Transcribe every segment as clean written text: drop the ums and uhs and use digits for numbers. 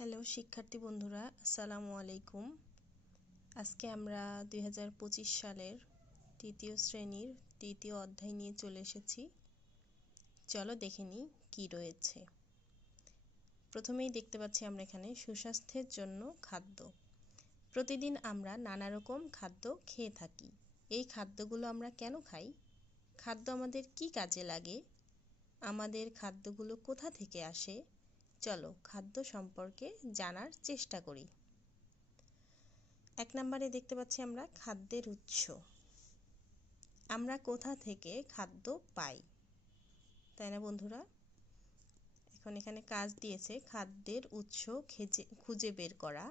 Hello শিক্ষার্থী বন্ধুরা, আসসালামু আলাইকুম। আজকে আমরা 2025 সালের তৃতীয় শ্রেণীর তৃতীয় অধ্যায় নিয়ে চলে এসেছি। চলো দেখে নিই কী রয়েছে। প্রথমেই দেখতে পাচ্ছি আমরা এখানে সুস্বাস্থ্যের জন্য খাদ্য। প্রতিদিন আমরা নানা রকম খাদ্য খেয়ে থাকি। এই খাদ্যগুলো আমরা কেন খাই? খাদ্য আমাদের কি কাজে লাগে? আমাদের খাদ্যগুলো কোথা থেকে আসে? চলো খাদ্য সম্পর্কে জানার চেষ্টা করি। 1 নম্বরে দেখতে পাচ্ছি আমরা খাদ্যের উৎস। আমরা কোথা থেকে খাদ্য পাই, তাই না বন্ধুরা? এখন এখানে কাজ দিয়েছে খাদ্যের উৎস খুঁজে বের করা।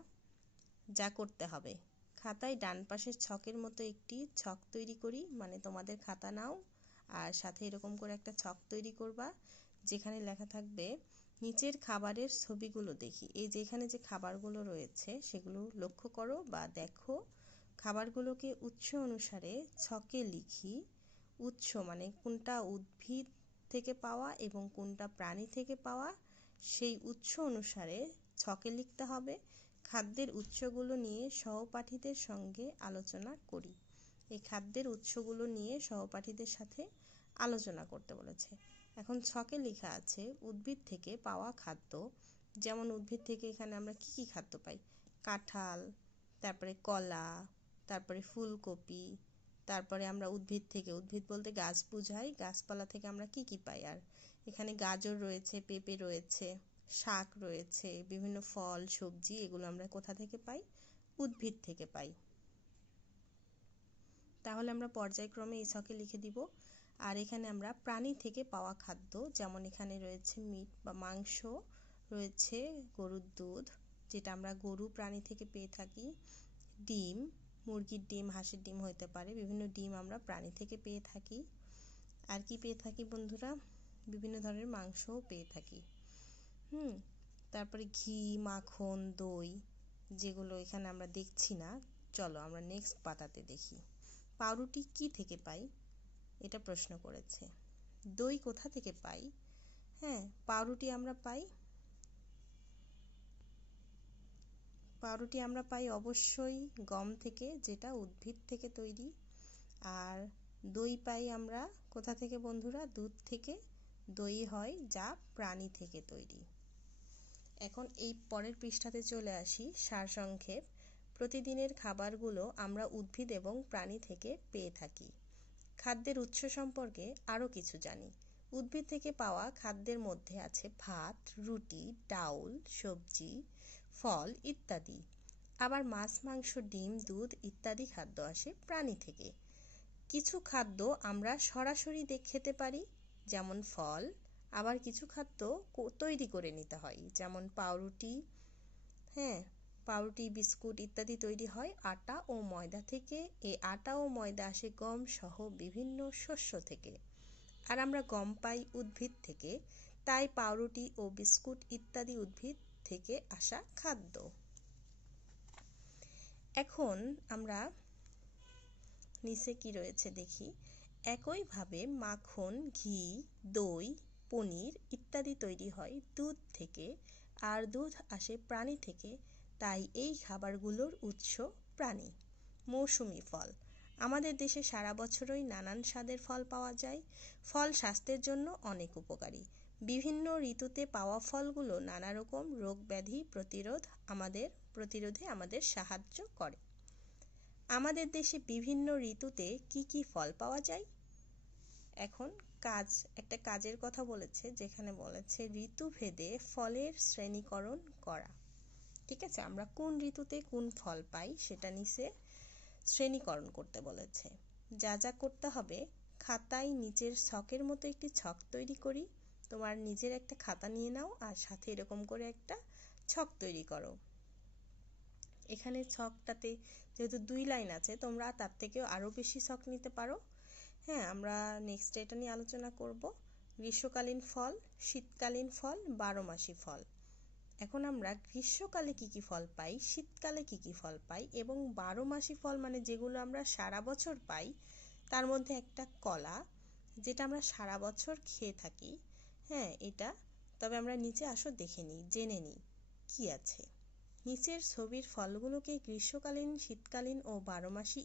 যা করতে হবে, খাতায় ডান পাশের ছকের মতো একটি ছক তৈরি করি, মানে তোমাদের খাতা নাও আর সাথে এরকম করে একটা ছক তৈরি করবা, যেখানে লেখা থাকবে নিচের খাবারের ছবিগুলো দেখি। এই যে এখানে যে খাবারগুলো রয়েছে সেগুলো লক্ষ্য করো বা দেখো। খাবারগুলোকে উৎস অনুসারে ছকে লিখি। উৎস মানে কোনটা উদ্ভিদ থেকে পাওয়া এবং কোনটা প্রাণী থেকে পাওয়া, সেই উৎস অনুসারে ছকে লিখতে হবে। খাদ্যের উৎসগুলো নিয়ে সহপাঠীদের সঙ্গে আলোচনা করি। এই খাদ্যের উৎসগুলো নিয়ে সহপাঠীদের সাথে আলোচনা করতে বলেছে। এখন ছকে লেখা আছে উদ্ভিদ থেকে পাওয়া খাদ্য। যেমন উদ্ভিদ থেকে এখানে আমরা কি কি খাদ্য পাই? কাঁঠাল, তারপরে কলা, তারপরে ফুলকপি, তারপরে আমরা উদ্ভিদ বলতে গাছ বোঝাই, গাছপালা থেকে আমরা কি কি পাই। আর এখানে গাজর রয়েছে, পেঁপে রয়েছে, শাক রয়েছে, বিভিন্ন ফল সবজি, এগুলো আমরা কোথা থেকে পাই? উদ্ভিদ থেকে পাই। তাহলে আমরা পর্যায়ক্রমে এই ছকে লিখে দিব। আর এখানে আমরা প্রাণী থেকে পাওয়া খাদ্য, যেমন এখানে রয়েছে মিট বা মাংস, রয়েছে গরুর দুধ, যেটা আমরা গরু প্রাণী থেকে পেয়ে থাকি। ডিম, মুরগির ডিম, হাঁসের ডিম হতে পারে, বিভিন্ন ডিম আমরা প্রাণী থেকে পেয়ে থাকি। আর কি পেয়ে থাকি বন্ধুরা? বিভিন্ন ধরনের মাংসও পেয়ে থাকি। তারপরে ঘি, মাখন, দই, যেগুলো এখানে আমরা দেখছি না। চলো আমরা নেক্সট পাতাতে দেখি। পাউরুটি কি থেকে পাই? এটা প্রশ্ন করেছে। দই কোথা থেকে পাই? পাউরুটি আমরা পাই অবশ্যই গম থেকে, যেটা উদ্ভিদ থেকে তৈরি। আর দই পাই আমরা কোথা থেকে বন্ধুরা? দুধ থেকে দই হয়, যা প্রাণী থেকে তৈরি। এখন এই পরের পৃষ্ঠাতে চলে আসি। সারসংক্ষেপ। প্রতিদিনের খাবারগুলো আমরা উদ্ভিদ এবং প্রাণী থেকে পেয়ে থাকি। খাদ্যের উৎস সম্পর্কে আরও কিছু জানি। উদ্ভিদ থেকে পাওয়া খাদ্যের মধ্যে আছে ভাত, রুটি, ডাউল, সবজি, ফল ইত্যাদি। আবার মাছ, মাংস, ডিম, দুধ ইত্যাদি খাদ্য আসে প্রাণী থেকে। কিছু খাদ্য আমরা সরাসরি খেতে পারি, যেমন ফল। আবার কিছু খাদ্য তৈরি করে নিতে হয়, যেমন পাউরুটি, বিস্কুট ইত্যাদি তৈরি হয় আটা ও ময়দা থেকে। এই আটা ও ময়দা আসে গম সহ বিভিন্ন শস্য থেকে। আর আমরা গম পাই উদ্ভিদ থেকে, তাই পাউরুটি ও বিস্কুট ইত্যাদি উদ্ভিদ থেকে আসা খাদ্য। এখন আমরা নিচে কি রয়েছে দেখি। একইভাবে মাখন, ঘি, দই, পনির ইত্যাদি তৈরি হয় দুধ থেকে, আর দুধ আসে প্রাণী থেকে, তাই এই খাবারগুলোর উৎস প্রাণী। মৌসুমী ফল। আমাদের দেশে সারা বছরই নানান স্বাদের ফল পাওয়া যায়। ফল স্বাস্থ্যের জন্য অনেক উপকারী। বিভিন্ন ঋতুতে পাওয়া ফলগুলো নানা রকম রোগ ব্যাধি প্রতিরোধে আমাদের সাহায্য করে। আমাদের দেশে বিভিন্ন ঋতুতে কি কি ফল পাওয়া যায়? এখন একটা কাজের কথা বলেছে, যেখানে বলেছে ঋতুভেদে ফলের শ্রেণীকরণ করা। ঠিক আছে, আমরা কোন ঋতুতে কোন ফল পাই সেটা নিচে শ্রেণীকরণ করতে বলেছে। যা যা করতে হবে, খাতায় নিচের ছকের মতো একটি ছক তৈরি করি। তোমার নিজের একটা খাতা নিয়ে নাও আর সাথে এরকম করে একটা ছক তৈরি করো। এখানে ছকটাতে যেহেতু 2 লাইন আছে, তোমরা তার থেকেও আরও বেশি ছক নিতে পারো। আমরা নেক্সট এটা নিয়ে আলোচনা করব। গ্রীষ্মকালীন ফল, শীতকালীন ফল, 12 মাসি ফল। এখন আমরা গ্রীষ্মকালে কি কি ফল পাই, শীতকালে কি কি ফল পাই এবং 12 মাসি ফল মানে যেগুলো আমরা সারা বছর পাই, তার মধ্যে একটা কলা, যেটা আমরা সারা বছর খেয়ে থাকি। এটা তবে আমরা নিচে আসো দেখে নিই, জেনে নিই। কি আছে? নিচের ছবির ফলগুলোকে গ্রীষ্মকালীন, শীতকালীন ও বারোমাসি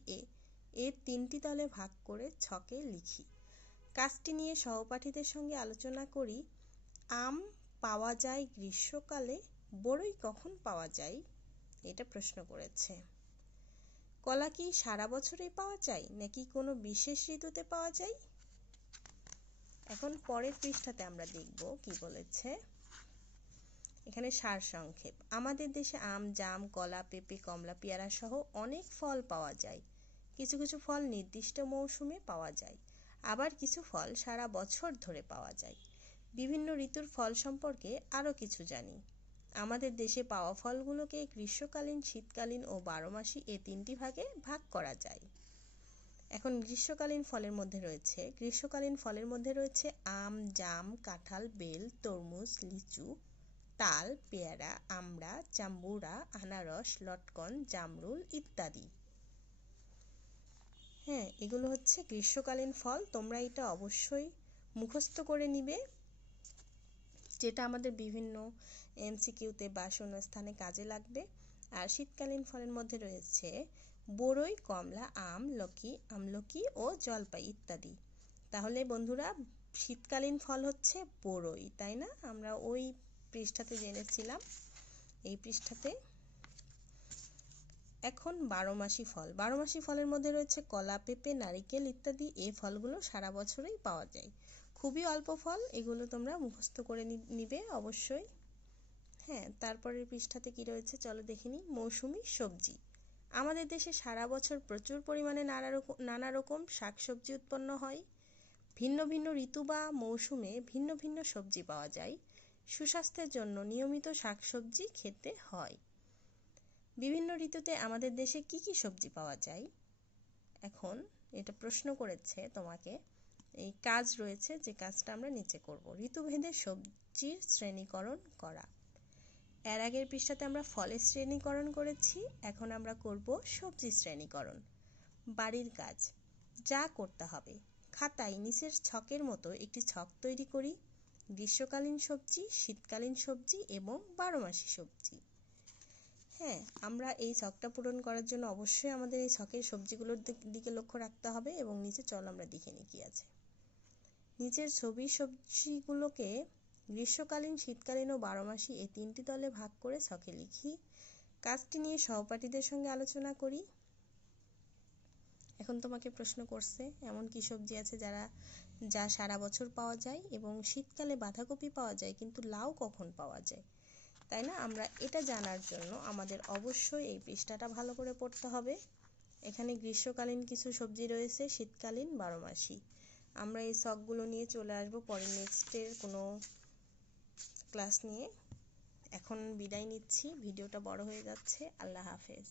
এর 3টি দলে ভাগ করে ছকে লিখি। কাজটি নিয়ে সহপাঠীদের সঙ্গে আলোচনা করি। আম পাওয়া যায় গ্রীষ্মকালে, বড়ই কখন পাওয়া যায়? এটা প্রশ্ন করেছে। কলা কি সারা বছরই পাওয়া যায় নাকি কোনো বিশেষ ঋতুতে পাওয়া যায়? এখন পরের পৃষ্ঠাতে আমরা দেখব কি বলেছে। এখানে সারসংক্ষেপ। আমাদের দেশে আম, জাম, কলা, পেঁপে, কমলা, পেয়ারা সহ অনেক ফল পাওয়া যায়। কিছু কিছু ফল নির্দিষ্ট মৌসুমে পাওয়া যায়, আবার কিছু ফল সারা বছর ধরে পাওয়া যায়। বিভিন্ন ঋতুর ফল সম্পর্কে আরও কিছু জানি। আমাদের দেশে পাওয়া ফলগুলোকে গ্রীষ্মকালীন, শীতকালীন ও বারোমাসি এই 3টি ভাগে ভাগ করা যায়। এখন গ্রীষ্মকালীন ফলের মধ্যে রয়েছে আম, জাম, কাঁঠাল, বেল, তরমুজ, লিচু, তাল, পেয়ারা, আমড়া, জাম্বুরা, আনারস, লটকন, জামরুল ইত্যাদি। হ্যাঁ, এগুলো হচ্ছে গ্রীষ্মকালীন ফল। তোমরা এটা অবশ্যই মুখস্থ করে নিবে, যেটা আমাদের বিভিন্ন এমসিকিউতে বা শূন্যস্থানে কাজে লাগবে। আর শীতকালীন ফলের মধ্যে রয়েছে বড়ই, কমলা, আমলকি ও জলপাই ইত্যাদি। তাহলে বন্ধুরা, শীতকালীন ফল হচ্ছে বড়ই, তাই না? আমরা ওই পৃষ্ঠাতে জেনেছিলাম, এই পৃষ্ঠাতে। এখন বারোমাসি ফলের মধ্যে রয়েছে কলা, পেঁপে, নারিকেল ইত্যাদি। এই ফলগুলো সারা বছরই পাওয়া যায়। খুবই অল্প ফল, এগুলো তোমরা মুখস্থ করে নিবে অবশ্যই। হ্যাঁ, তারপরের পৃষ্ঠাতে কি রয়েছে চলো দেখে নিই। মৌসুমী সবজি। আমাদের দেশে সারা বছর প্রচুর পরিমাণে নানা রকম শাকসবজি উৎপন্ন হয়। ভিন্ন ভিন্ন ঋতু বা মৌসুমে ভিন্ন ভিন্ন সবজি পাওয়া যায়। সুস্বাস্থ্যের জন্য নিয়মিত শাকসবজি খেতে হয়। বিভিন্ন ঋতুতে আমাদের দেশে কি কি সবজি পাওয়া যায়? এখন এটা প্রশ্ন করেছে তোমাকে, এই কাজ রয়েছে, যে কাজটা আমরা নিচে করব। ঋতুভেদে সবজির শ্রেণীকরণ করা। এর আগের পৃষ্ঠাতে আমরা ফলের শ্রেণীকরণ করেছি, এখন আমরা করব সবজি শ্রেণীকরণ। বাড়ির কাজ যা করতে হবে, খাতায় নিচের ছকের মতো একটি ছক তৈরি করি। গ্রীষ্মকালীন সবজি, শীতকালীন সবজি এবং বারোমাসি সবজি। হ্যাঁ, আমরা এই ছকটা পূরণ করার জন্য অবশ্যই আমাদের এই ছকের সবজিগুলোর দিকে লক্ষ্য রাখতে হবে। এবং নিচে চল আমরা দেখে নিই কি আছে। নিচের ছবির সবজিগুলোকে গ্রীষ্মকালীন, শীতকালীন ও বারোমাসি এই 3টি দলে ভাগ করে ছকে লিখি। কাজটি নিয়ে সহপাঠীদের সঙ্গে আলোচনা করি। এখন তোমাকে প্রশ্ন করছে, এমন কি সবজি আছে যা সারা বছর পাওয়া যায়, এবং শীতকালে বাঁধাকপি পাওয়া যায় কিন্তু লাউ কখন পাওয়া যায়, তাই না? আমরা এটা জানার জন্য আমাদের অবশ্যই এই পৃষ্ঠাটা ভালো করে পড়তে হবে। এখানে গ্রীষ্মকালীন কিছু সবজি রয়েছে, শীতকালীন, বারোমাসি। আমরা এই ছকগুলো নিয়ে চলে আসবো পরে নেক্সটের কোনো ক্লাস নিয়ে। এখন বিদায় নিচ্ছি, ভিডিওটা বড় হয়ে যাচ্ছে। আল্লাহ হাফেজ।